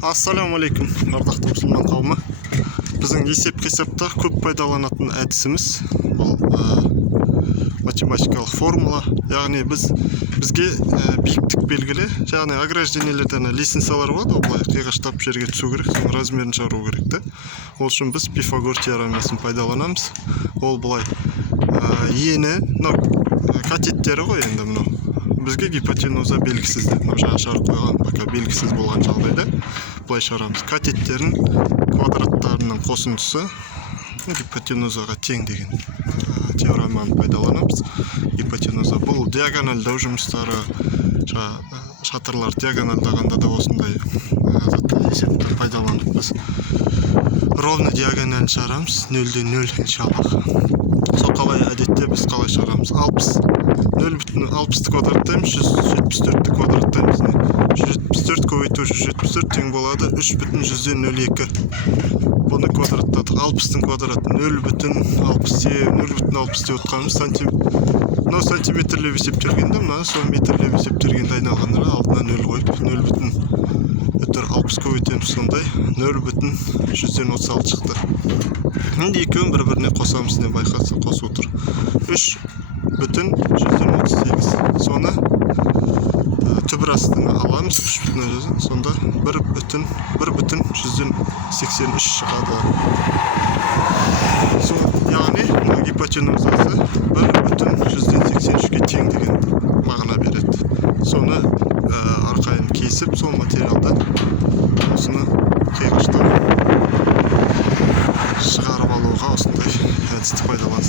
Ассаламу алейкум, ардақты мұсылман қауымы. Біздің есеп-қисапта көп пайдаланатын әдісіміз бұл математикалық формула. Яғни бізге биіктік белгілі, яғни ограждениелерден лестницалар болады, былай қиғаштап жерге түсу керек, соның размерін шығару керек. Ол үшін біз Пифагор теоремасын пайдаланамыз. Ол былай ені, катеттері ғой енді мынау. Бізге гипотенуза белгісізді. Жаңа шығарып қойған, пока белгісіз болған жағдайда былай шығарамыз. Катеттердің квадраттарының қосындысы гипотенузаға тең деген теореманы пайдаланамыз. Гипотенуза бұл диагональдау жұмыстары, шатырлар диагональдағанда да осындай есепті пайдаланып біз ровно диагональ шығарамыз, 0-ден 0 иншаллах. Сол қалай әдетте біз қалай шығарамыз? 0,60 квадраттаймыз, 174 квадраттаймыз. 174 көбейту 174 тең болады 3,02. Бұны квадраттадық. 60-тың квадраты 0,60 деп отқанымыз сантиметрлеп есептелгенде, сол метрлеп есептелгенде айналғандарға алдына 0 қойып 0,60 көбейтеміз, сондай 0,136 шықты. Енді екеуін бір-біріне қосамыз, не байқаса қосып отыр. 3,138. Соны түбір астына аламыз, 3,1, сонда 1,183 шығады. Яғни гипотенузасы 1,183-ге тең деген мағына береді. Соны арқайын кесіп, сол материалдан осыны қиғаштап шығарып алуға осындай әдісті пайдаланамыз.